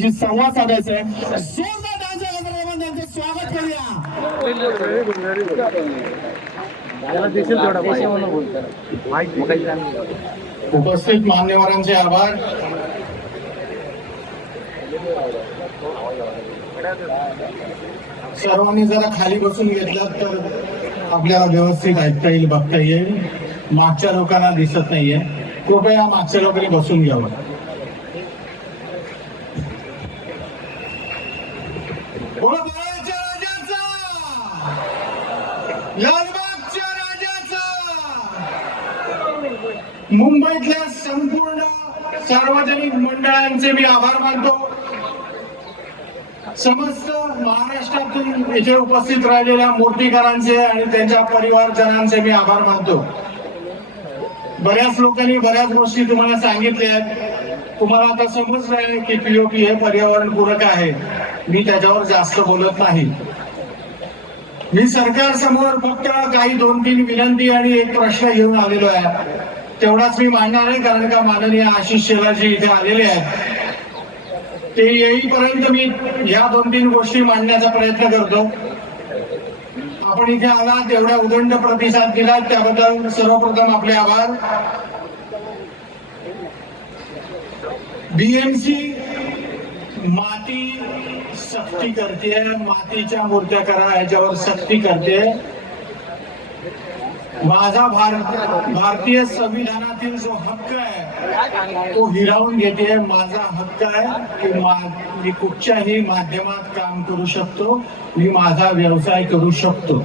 जी संवाद साधायचा आहे जोरदार आपण त्यांचं स्वागत करूया. उपस्थित मान्यवरांचे आभार. सर्वांनी जरा खाली बसून घेतलात तर आपल्याला व्यवस्थित ऐकता येईल बघता येईल. मागच्या लोकांना दिसत नाहीये. कृपया मागच्या लोकांनी बसून घ्यावं. मुंबईतल्या संपूर्ण सार्वजनिक मंडळांचे मी आभार मानतो. समस्त महाराष्ट्रातून इथे उपस्थित राहिलेल्या मूर्तीकारांचे आणि त्यांच्या परिवारजनांचे मी आभार मानतो. बऱ्याच लोकांनी बऱ्याच गोष्टी तुम्हाला सांगितल्या आहेत. तुम्हाला आता समजलं आहे की पीओपी हे पर्यावरण पूरक आहे. मी त्याच्यावर जास्त बोलत नाही. मी सरकार समोर फक्त काही दोन तीन विनंती आणि एक प्रश्न घेऊन आलेलो आहे. तेवढाच मी मांडणार आहे कारण का माननीय आशिष शेलारजी इथे आलेले आहेत. ते येईपर्यंत मी या दोन तीन गोष्टी मांडण्याचा प्रयत्न करतो. आपण इथे आलात एवढ्या उदंड प्रतिसाद दिला त्याबद्दल सर्वप्रथम आपले आभार. बीएमसी माती सक्ती करते मातीच्या मूर्त्या करा याच्यावर सक्ती करते माझा भारत भारतीय संविधानातील जो हक्क आहे तो हिरावून घेते. माझा हक्क आहे की मा- मी कुठच्याही माध्यमात काम करू शकतो. मी माझा व्यवसाय करू शकतो.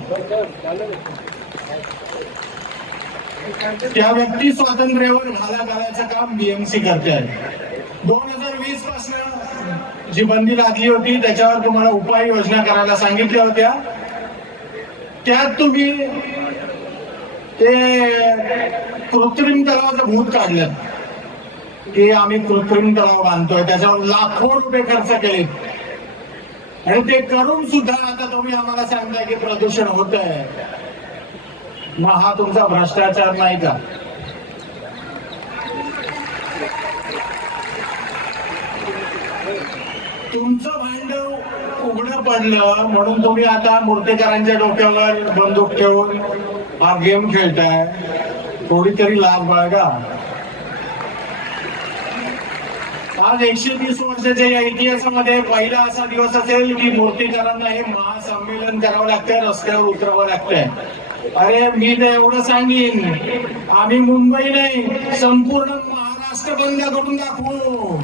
त्या व्यक्ती स्वातंत्र्यावर घाला घालायचं काम बीएमसी करते आहे. दोन हजार वीसपासून जी बंदी लागली होती त्याच्यावर तुम्हाला उपाययोजना करायला सांगितल्या होत्या. त्यात तुम्ही ते कृत्रिम तलावाचं भूत काढलं. की आम्ही कृत्रिम तलाव बांधतोय त्याच्यावर लाखो रुपये खर्च केले आणि ते करून सुद्धा आता तुम्ही आम्हाला सांगताय की प्रदूषण होत आहे मग हा तुमचा भ्रष्टाचार नाही का? तुमचं भांडव उघडं पडलं म्हणून तुम्ही आता मूर्तीकारांच्या डोक्यावर बंदूक ठेवून हा गेम खेळताय थोडी तरी लाभ बाळगा. आज एकशे तीस वर्षाच्या या इतिहासामध्ये पहिला असा दिवस असेल की मूर्तीकारांना हे महासंमेलन करावं लागतंय रस्त्यावर उतरावं लागतंय. अरे मी तर एवढं सांगेन आम्ही मुंबई नाही संपूर्ण महाराष्ट्र बंद करून दाखवू.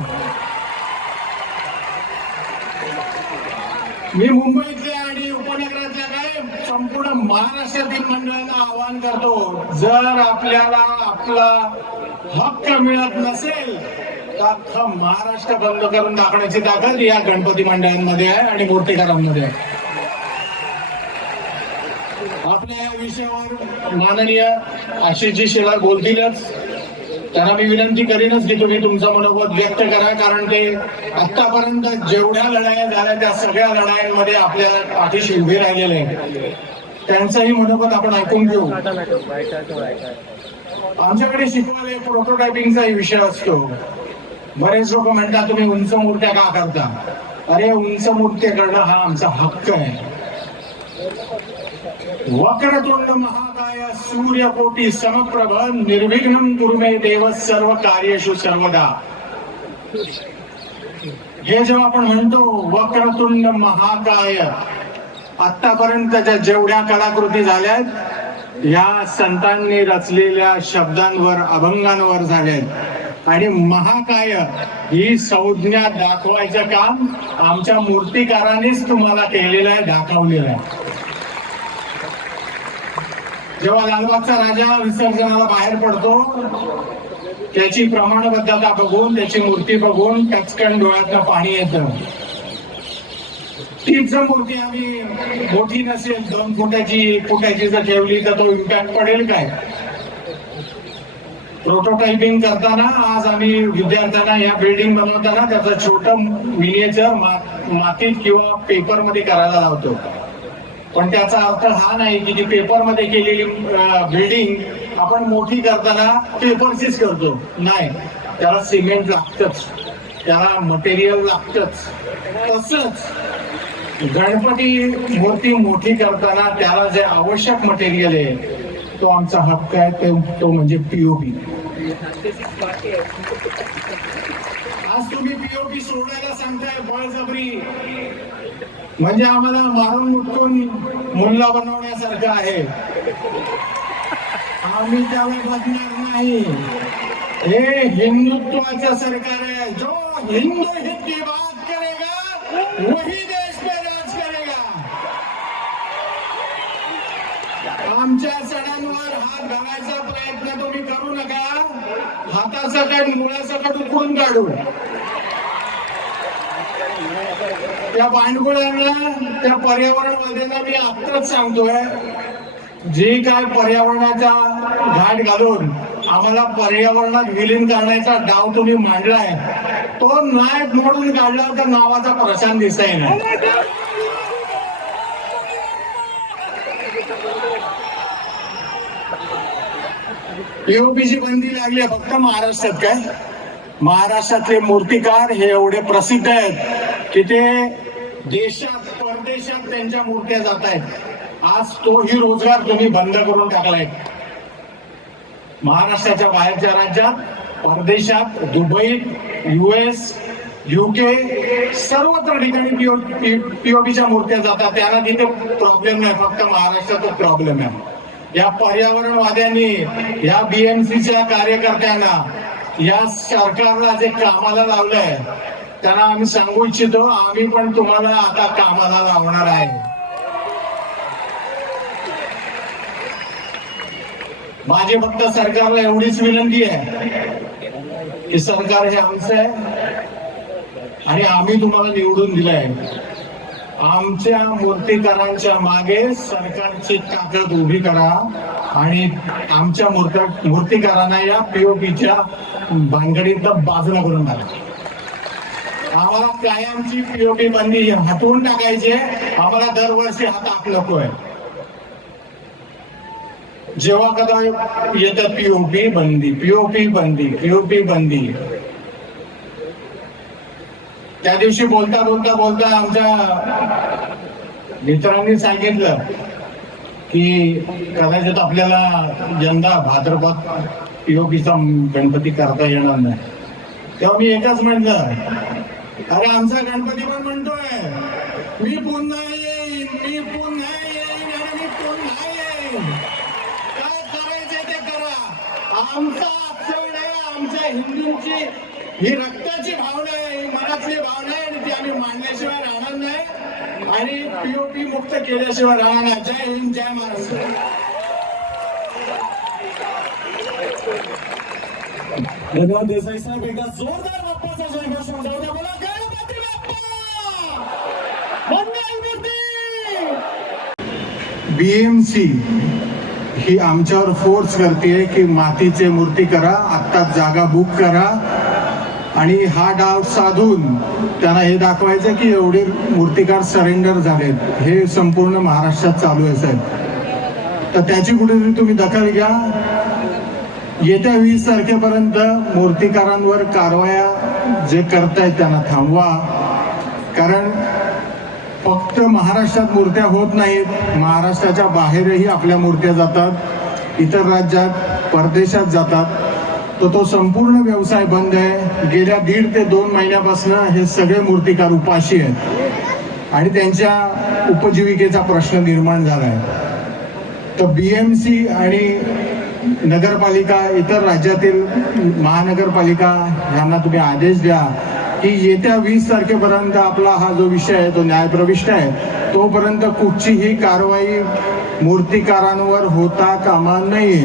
मी मुंबईतले काय महाराष्ट्रातील मंडळांना आवाहन करतो जर आपल्याला आपला हक्क मिळत नसेल तर अख्खं महाराष्ट्र बंद करून दाखवण्याची ताकद या गणपती मंडळांमध्ये आहे आणि मूर्तीकारांमध्ये आहे. आपल्या या विषयावर माननीय आशिषजी शेलार बोलतीलच. त्यांना मी विनंती करीनच की तुम्ही तुमचं मनोगत व्यक्त करा कारण ते आतापर्यंत जेवढ्या लढाया झाल्या त्या सगळ्या लढायांमध्ये आपल्या पाठीशी उभे राहिलेले आहे त्यांचंही मनोगत आपण ऐकून घेऊ. आमच्याकडे शिकवायला एक प्रोटोटायपिंगचाही विषय असतो. बरेच लोक म्हणतात तुम्ही उंच मूर्त्या का करता? अरे उंच मूर्त्या करणं हा आमचा हक्क आहे. वक्रतुंड महाकाय सूर्यकोटी समप्रभ निर्विघ्न कुरुमे देव सर्व कार्यशु सर्वदा. हे जेव्हा आपण म्हणतो वक्रतुंड महाकाय आतापर्यंतच्या जेवढ्या कलाकृती झाल्यात या संतांनी रचलेल्या शब्दांवर अभंगांवर झाल्यात. आणि महाकाय ही संज्ञा दाखवायचं काम आमच्या मूर्तिकारांनीच तुम्हाला केलेलं आहे दाखवलेलं आहे. जेव्हा लालबागचा राजा विसर्जनाला बाहेर पडतो त्याची प्रमाणबद्धता बघून त्याची मूर्ती बघून टचकन डोळ्यातनं पाणी येतं. तीच मूर्ती आम्ही मोठी नसेल दोन फुटाची एक फुटाची जर ठेवली तर तो इम्पॅक्ट पडेल काय? प्रोटोटायपिंग करताना आज आम्ही विद्यार्थ्यांना या बिल्डिंग बनवताना त्याचं छोटं मिनिएचर मातीत किंवा पेपरमध्ये करायला लावतो. पण त्याचा अर्थ हा नाही की जी पेपरमध्ये केलेली बिल्डिंग आपण मोठी करताना पेपरचीच करतो. नाही. त्याला सिमेंट लागतच. त्याला मटेरियल लागतच. तसंच गणपती मूर्ती मोठी करताना त्याला जे आवश्यक मटेरियल आहे तो आमचा हक्क आहे तो तो म्हणजे पीओपी आज तुम्ही पीओपी सोडायला सांगताय बळजबरी म्हणजे आम्हाला मारून मुटकून मुल्ला बनवण्यासारखं आहे. आम्ही त्यावेळी बघणार नाही. हे हिंदुत्वाचं सरकार आहे. जो हिंदू हिंदी बात करेगा वही देश पे राज करेगा आमच्या सणांवर हात घालायचा प्रयत्न तुम्ही करू नका. हातासकट मुळासकट उकळून काढू. त्या पाणगुळ्यांना त्या पर्यावरणवाद्यांना मी आत्ताच सांगतोय. जी काय पर्यावरणाचा घाट घालून आम्हाला पर्यावरणात विलीन करण्याचा डाव तुम्ही मांडलाय तो नायक मोडून काढला तर नावाचा प्रशांत दिसाय नाही पीओपीची बंदी लागली आहे फक्त महाराष्ट्रात काय? महाराष्ट्रातले मूर्तिकार हे एवढे प्रसिद्ध आहेत की ते देशात परदेशात त्यांच्या मूर्त्या जात आहेत. आज तोही रोजगार तुम्ही बंद करून टाकलाय. महाराष्ट्राच्या बाहेरच्या राज्यात परदेशात दुबईत युएस युके सर्वत्र ठिकाणी पीओपीच्या मूर्त्या जातात. त्यांना तिथे प्रॉब्लेम नाही. फक्त महाराष्ट्रातच प्रॉब्लेम आहे. या पर्यावरणवाद्यांनी या बीएमसीच्या कार्यकर्त्यांना या सरकारला जे कामाला लावलंय त्यांना आम्ही सांगू इच्छितो आम्ही पण तुम्हाला आता कामाला लावणार आहे. माझी फक्त सरकारला एवढीच विनंती आहे की सरकार हे आमचं आहे आणि आम्ही तुम्हाला निवडून दिलंय. आमच्या मूर्तीकारांच्या मागे सरकारची ताकद उभी करा आणि आमच्या मूर्त मूर्तीकारांना या पीओपीच्या भानगडीत बाजूला करून टाका आम्हाला कायमची पीओपी बंदी हटवून टाकायची आहे. आम्हाला दरवर्षी हा ताक नकोय. जेव्हा कदा येतात पीओपी बंदी पीओपी बंदी पीओपी बंदी. त्या दिवशी बोलता बोलता बोलता आमच्या मित्रांनी सांगितलं की कदाचित आपल्याला यंदा भाद्रपद योगीचा गणपती करता येणार नाही. तेव्हा मी एकच म्हटलं अरे आमचा गणपती पण म्हणतोय मी पुन्हा येईन मी पुन्हा येईन आणि मी पुन्हा येईन. काय करायचंय ते करा. आमचा आमच्या हिंदूंची ही रक्त मनातली भावना आहे आणि ती आम्ही मांडल्याशिवाय राहणार नाही. आणि पीओपी मुक्त केल्याशिवाय राहणार नाही. जय हिंद जय महाराष्ट्र. धन्यवाद देसाई साहेब. एकदा जोरदार बाप्पाचा जय घोष द्या. बोला गणपती बाप्पा! बीएमसी ही आमच्यावर फोर्स करते की मातीचे मूर्ती करा. आत्ताच जागा बुक करा. आणि हा डाव साधून त्यांना हे दाखवायचं की एवढे मूर्तिकार सरेंडर झालेत. हे संपूर्ण महाराष्ट्रात चालू आहे साहेब. तर त्याची कुठेतरी तुम्ही दखल घ्या. येत्या वीस तारखेपर्यंत मूर्तिकारांवर कारवाया जे करतायत त्यांना थांबवा. कारण फक्त महाराष्ट्रात मूर्त्या होत नाहीत महाराष्ट्राच्या बाहेरही आपल्या मूर्त्या जातात. इतर राज्यात परदेशात जातात. तर तो संपूर्ण व्यवसाय बंद आहे. गेल्या दीड ते दोन महिन्यापासून हे सगळे मूर्तिकार उपाशी आहेत. आणि त्यांच्या उपजीविकेचा प्रश्न निर्माण झाला आहे. तर बी एम सी आणि नगरपालिका इतर राज्यातील महानगरपालिका यांना तुम्ही आदेश द्या की येत्या वीस तारखेपर्यंत आपला हा जो विषय आहे तो न्यायप्रविष्ट आहे तोपर्यंत कुठचीही कारवाई मूर्तिकारांवर होता कामा नये.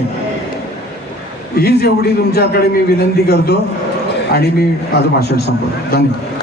हीच एवढी तुमच्याकडे मी विनंती करतो आणि मी माझं भाषण संपवतो. धन्यवाद.